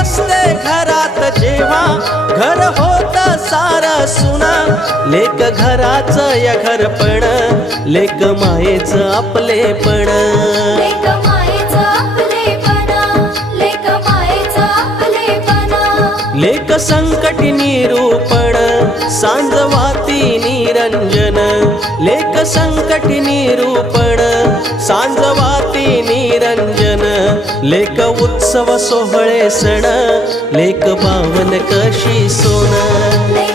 बसते घरात जेव्हा घर होत सार सुना लेक घराचं या घरपण लेक मायेचं आपलेपण लेक मायेचं आपलेपणा लेक मायेचं आपलेपणा लेक संकटी निरूपण सांजवाती निरंजन लेक संकटी निरूपण सांजवाती निरंजन लेक उत्सव सोहळे सण लेक पावन कशी सोन